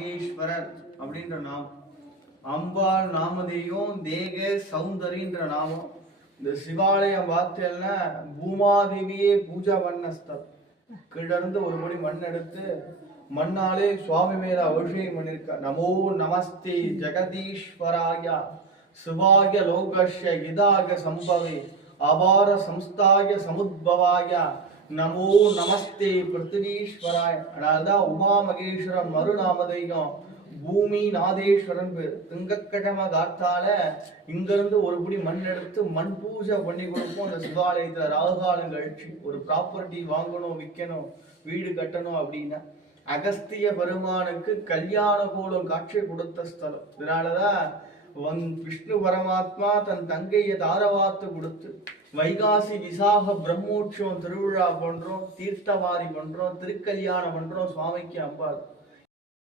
நாகேஸ்வரர் அப்படின்ற நாமம். அம்பாள் நாமதேயம் தேக சௌந்தரின்ற நாமம். இந்த சிவாலயம் பார்த்தேன்னா பூமாதேவியே பூஜா பண்ண ஸ்தலம். கீழிருந்து ஒரு படி மண் எடுத்து மண்ணாலே சுவாமி மேல அபிஷேகம் பண்ணிருக்க. நமோ நமஸ்தே ஜெகதீஸ்வராய சிவாய லோகஸ்ய இதாக சம்பவே அபார சம்ஸ்தாய சமுத்பவாய நமோ நமஸ்தே பிருத்திவீஸ்வராய. அதனால்தான் உமா மகேஸ்வரன் மறுநாமதையும் பூமி நாதேஸ்வரன் பேர். திங்கக்கிழமை காத்தால இங்கிருந்து ஒரு புடி மண் எடுத்து மண் பூஜை பண்ணி கொடுப்போம். அந்த சிவாலயத்துல ராகுகாலம் கழிச்சு ஒரு ப்ராப்பர்ட்டி வாங்கணும், விற்கணும், வீடு கட்டணும் அப்படின்னா அகஸ்திய பெருமானுக்கு கல்யாண கோலம் காட்சி கொடுத்த ஸ்தலம். இதனாலதான் விஷ்ணு பரமாத்மா தன் தங்கையை தாரவாத்து கொடுத்து வைகாசி விசாக பிரம்மோற்சவம் திருவிழா பண்றோம், தீர்த்தவாரி பண்றோம், திருக்கல்யாணம் பண்றோம் சுவாமிக்கு அம்பாள்.